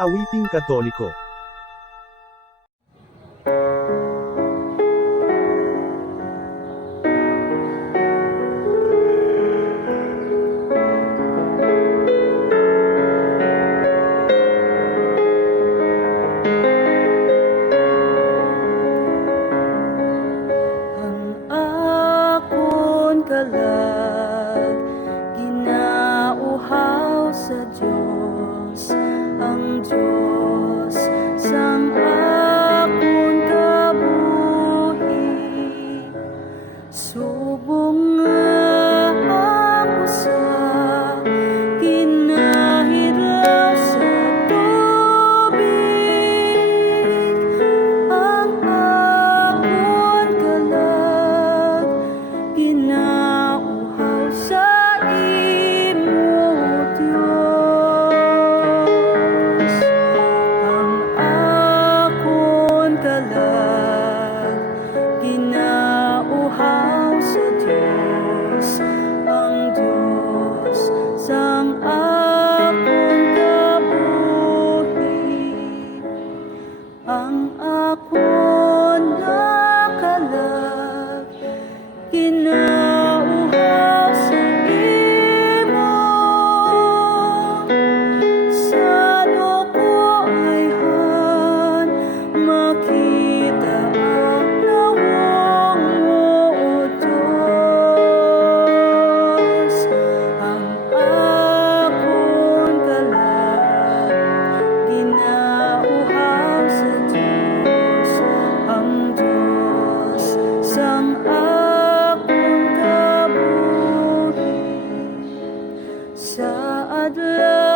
Awiting Katoliko. Kalag, ginauhaw sa Diyos, ang Diyos sang akong kabuhi. Subong nga ako sa kinahiraw sa tubig, ang akong kalag, ginauhaw sa imo, Diyos. Ang akong kalag, ginauhaw sa Diyos, ang Diyos sang akong kabuhi. Ang akong nakalag, ginauhaw sa imo, sa dugo ay han makita ang nawong mo, O Diyos. Ang akong kalag, ginauhaw sa Diyos, ang Diyos sang akong kabuhi. Sa adlaw